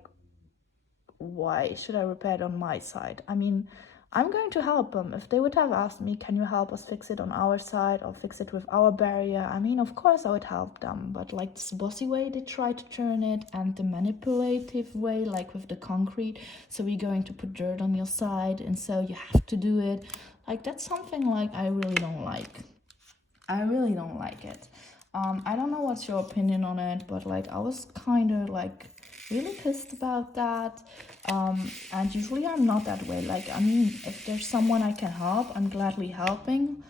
why should I repair it on my side? I mean, I'm going to help them. If they would have asked me, can you help us fix it on our side or fix it with our barrier? I mean, of course I would help them, but like this bossy way they try to turn it, and the manipulative way, like with the concrete, so we're going to put dirt on your side and so you have to do it. Like, that's something like I really don't like. I really don't like it. I don't know what's your opinion on it, but like I was kind of like really pissed about that. And usually I'm not that way. Like, I mean, if there's someone I can help, I'm gladly helping.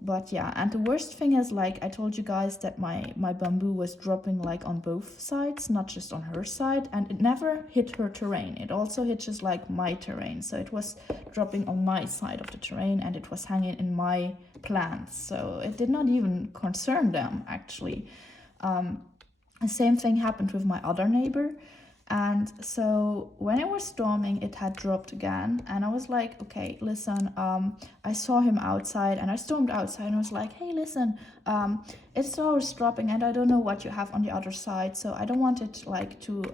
But yeah, and the worst thing is, like I told you guys, that my bamboo was dropping like on both sides, not just on her side, and it never hit her terrain. It also hit just like my terrain, so it was dropping on my side of the terrain and it was hanging in my plants, so it did not even concern them actually. The same thing happened with my other neighbor. And so when it was storming, it had dropped again. And I was like, okay, listen, I saw him outside and I stormed outside and I was like, hey, listen, it's always dropping and I don't know what you have on the other side. So I don't want it like to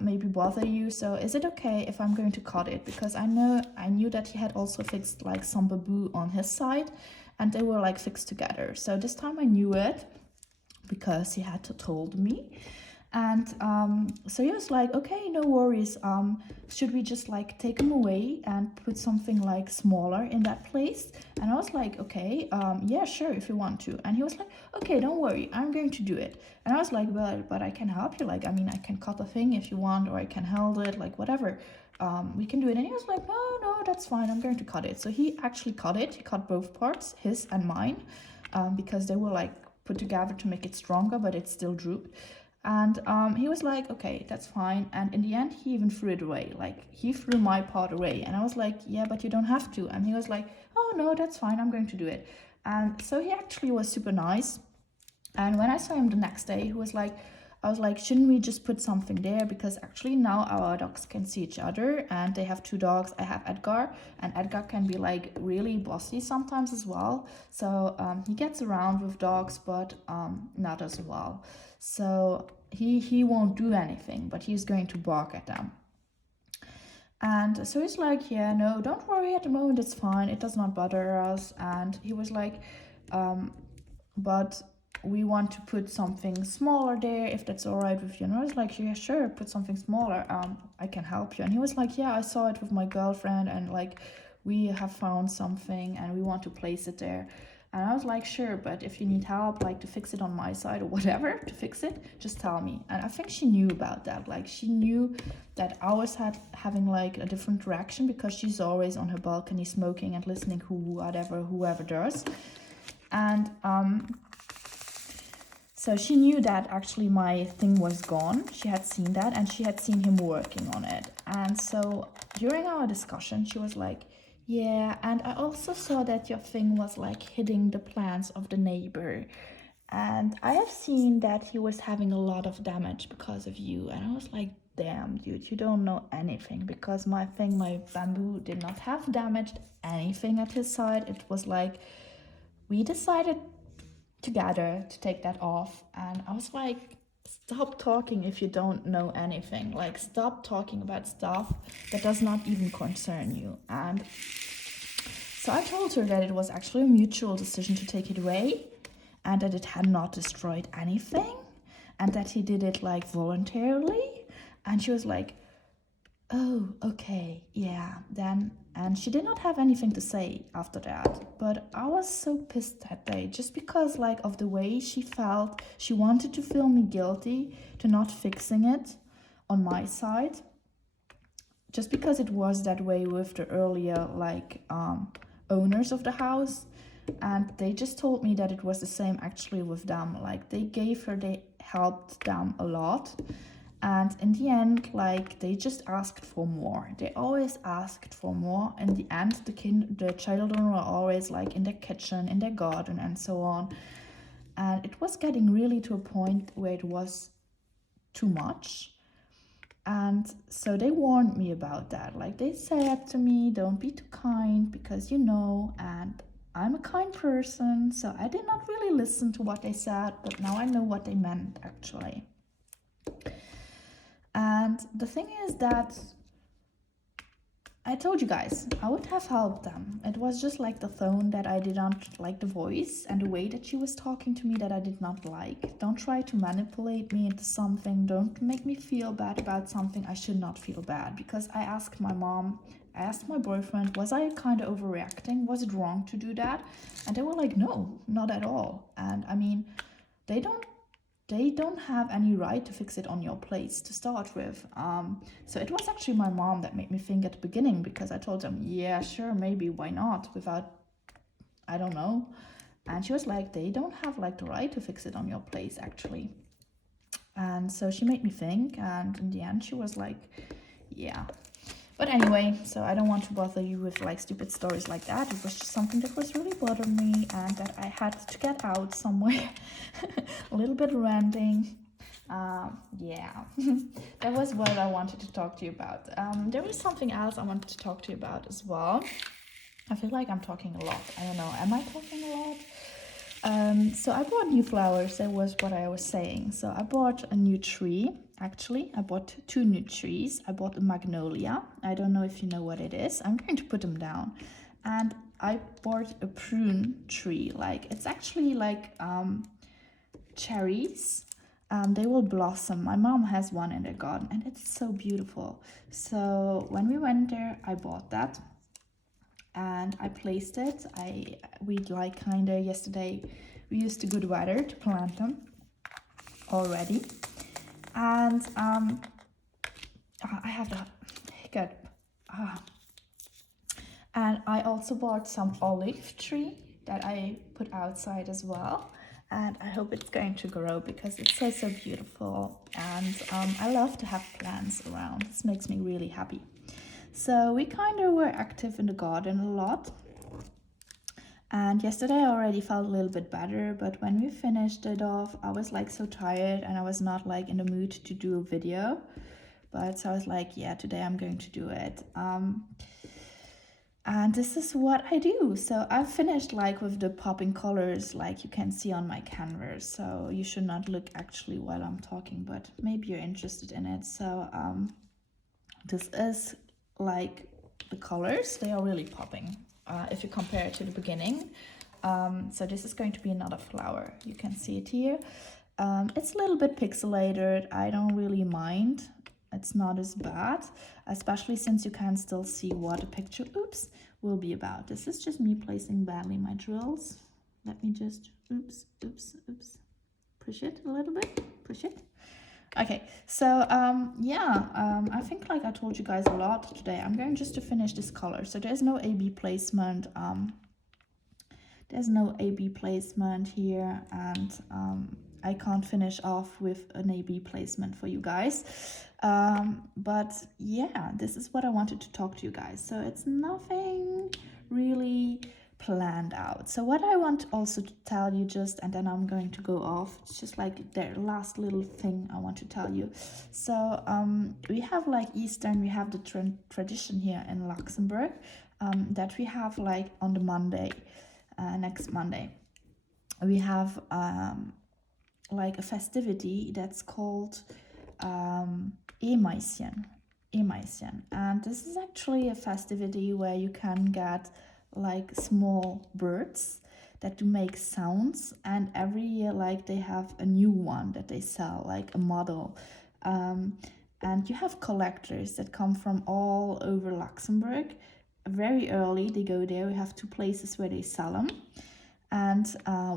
maybe bother you. So is it okay if I'm going to cut it? Because I knew that he had also fixed like some bamboo on his side and they were like fixed together. So this time I knew it because he had told me. And so he was like, okay, no worries, should we just like take him away and put something like smaller in that place? And I was like, okay, yeah, sure, if you want to. And he was like, okay, don't worry, I'm going to do it. And I was like, well, but I can help you, like, I mean, I can cut the thing if you want, or I can hold it, like whatever, we can do it. And he was like, no, that's fine, I'm going to cut it. So he actually cut it. He cut both parts, his and mine, because they were like put together to make it stronger, but it still drooped. And he was like, okay, that's fine. And in the end, he even threw it away. Like, he threw my part away. And I was like, yeah, but you don't have to. And he was like, oh, no, that's fine, I'm going to do it. And so he actually was super nice. And when I saw him the next day, he was like, I was like, shouldn't we just put something there? Because actually now our dogs can see each other, and they have 2 dogs. I have Edgar, and Edgar can be like really bossy sometimes as well. So he gets around with dogs, but not as well. So he won't do anything, but he's going to bark at them. And so he's like, yeah, no, don't worry, at the moment it's fine, it does not bother us. And he was like, but we want to put something smaller there, if that's all right with you. And I was like, yeah, sure, put something smaller, I can help you. And he was like, yeah, I saw it with my girlfriend, and like we have found something and we want to place it there. And I was like, sure, but if you need help, like to fix it on my side or whatever, to fix it, just tell me. And I think she knew about that. Like, she knew that ours having like a different direction, because she's always on her balcony smoking and listening whoever does. And so she knew that actually my thing was gone. She had seen that, and she had seen him working on it. And so during our discussion, she was like, yeah, and I also saw that your thing was like hitting the plants of the neighbor. And I have seen that he was having a lot of damage because of you. And I was like, damn, dude, you don't know anything, because my bamboo did not have damaged anything at his side. It was like, we decided together to take that off. And I was like, stop talking if you don't know anything. Like, stop talking about stuff that does not even concern you. And so I told her that it was actually a mutual decision to take it away, and that it had not destroyed anything, and that he did it like voluntarily. And she was like, oh, okay, yeah, then. And she did not have anything to say after that. But I was so pissed that day, just because like of the way she felt. She wanted to feel me guilty to not fixing it on my side, just because it was that way with the earlier like owners of the house. And they just told me that it was the same actually with them. Like, they helped them a lot. And in the end, like, they just asked for more. They always asked for more. In the end, the children were always like in their kitchen, in their garden, and so on. And it was getting really to a point where it was too much. And so they warned me about that. Like they said to me, don't be too kind because you know, and I'm a kind person. So I did not really listen to what they said, but now I know what they meant actually. And the thing is that I told you guys, I would have helped them. It was just like the tone that I did not like, the voice and the way that she was talking to me that I did not like. Don't try to manipulate me into something. Don't make me feel bad about something I should not feel bad. Because I asked my mom, I asked my boyfriend, was I kind of overreacting? Was it wrong to do that? And they were like, no, not at all. And I mean, they don't have any right to fix it on your place to start with. So it was actually my mom that made me think at the beginning, because I told them, yeah, sure, maybe, why not, without, I don't know. And she was like, they don't have like the right to fix it on your place actually. And so she made me think, and in the end she was like, yeah. But anyway, so I don't want to bother you with like stupid stories like that. It was just something that was really bothering me and that I had to get out somewhere. A little bit ranting. Yeah, that was what I wanted to talk to you about. There was something else I wanted to talk to you about as well. I feel like I'm talking a lot. I don't know. Am I talking a lot? So I bought new flowers. That was what I was saying. So I bought a new tree. Actually, I bought 2 new trees. I bought a magnolia. I don't know if you know what it is. I'm going to put them down. And I bought a prune tree. Like, it's actually like cherries. They will blossom. My mom has one in the garden and it's so beautiful. So when we went there, I bought that and I placed it. We like kind of yesterday, we used the good weather to plant them already. And I have the hiccup. And I also bought some olive tree that I put outside as well. And I hope it's going to grow because it's so beautiful. And I love to have plants around. This makes me really happy. So we kind of were active in the garden a lot. And yesterday I already felt a little bit better, but when we finished it off, I was like so tired and I was not like in the mood to do a video. But so I was like, yeah, today I'm going to do it. And this is what I do. So I've finished like with the popping colors, like you can see on my canvas. So you should not look actually while I'm talking, but maybe you're interested in it. So this is like the colors, they are really popping if you compare it to the beginning. So this is going to be another flower. You can see it here. It's a little bit pixelated. I don't really mind. It's not as bad, especially since you can still see what the picture, will be about. This is just me placing badly my drills. Let me just, push it a little bit, push it. Okay, so I think like I told you guys a lot today. I'm going just to finish this color. So there's no A-B placement. There's no A-B placement here, and I can't finish off with an A-B placement for you guys. But yeah, this is what I wanted to talk to you guys. So it's nothing really planned out. So what I want also to tell you just, and then I'm going to go off, it's just like the last little thing I want to tell you. So we have like Easter, and we have the tradition here in Luxembourg that we have like on the Monday, next Monday, we have like a festivity that's called E-Meisjen. And this is actually a festivity where you can get like small birds that do make sounds, and every year like they have a new one that they sell, like a model. And you have collectors that come from all over Luxembourg. Very early they go there. We have 2 places where they sell them, and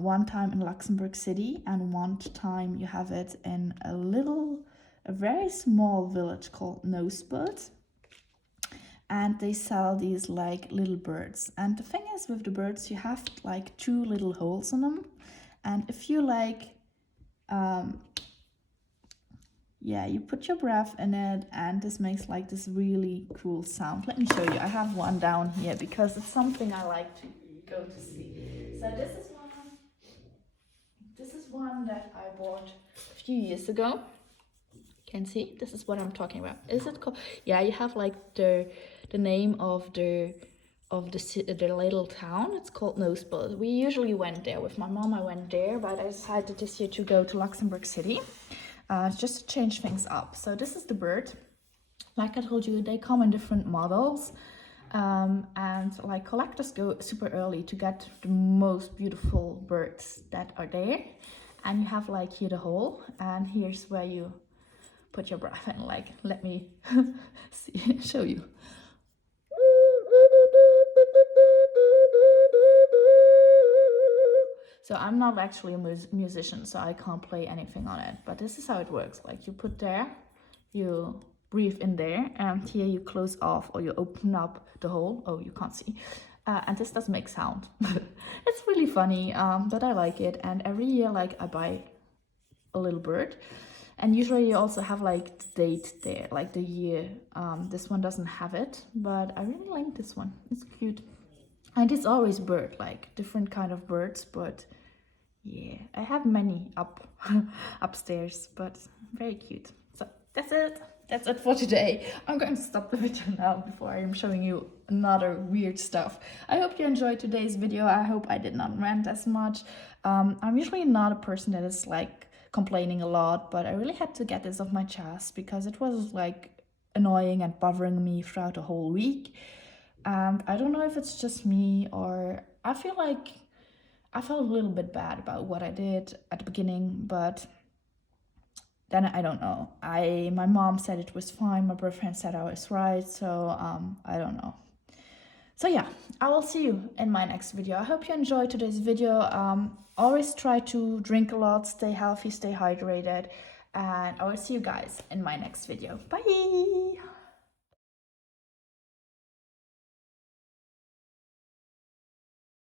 one time in Luxembourg City, and one time you have it in a very small village called Nosebud. And they sell these like little birds. And the thing is with the birds, you have like 2 little holes in them. And if you like, you put your breath in it, and this makes like this really cool sound. Let me show you. I have one down here because it's something I like to go to see. So this is one that I bought a few years ago. can see, this is what I'm talking about. Is it called? Yeah, you have like the name of the little town. It's called Nosebud. We usually went there with my mom. I went there, but I decided this year to go to Luxembourg City, just to change things up. So this is the bird. Like I told you, they come in different models, and like collectors go super early to get the most beautiful birds that are there. And you have like here the hole, and here's where you put your breath in. Like, let me show you. So I'm not actually a musician, so I can't play anything on it, but this is how it works. Like, you put there, you breathe in there, and here you close off or you open up the hole. Oh, you can't see. And this doesn't make sound. It's really funny, but I like it. And every year, like, I buy a little bird. And usually you also have like the date there, like the year. This one doesn't have it, but I really like this one. It's cute. And it's always bird, like different kind of birds, but yeah, I have many upstairs, but very cute. So that's it. That's it for today. I'm going to stop the video now before I'm showing you another weird stuff. I hope you enjoyed today's video. I hope I did not rant as much. I'm usually not a person that is like complaining a lot, but I really had to get this off my chest because it was like annoying and bothering me throughout the whole week. And I don't know if it's just me, or I feel like I felt a little bit bad about what I did at the beginning, but then I don't know. My mom said it was fine, my boyfriend said I was right, so I don't know. So yeah, I will see you in my next video. I hope you enjoyed today's video. Always try to drink a lot, stay healthy, stay hydrated, and I will see you guys in my next video. Bye!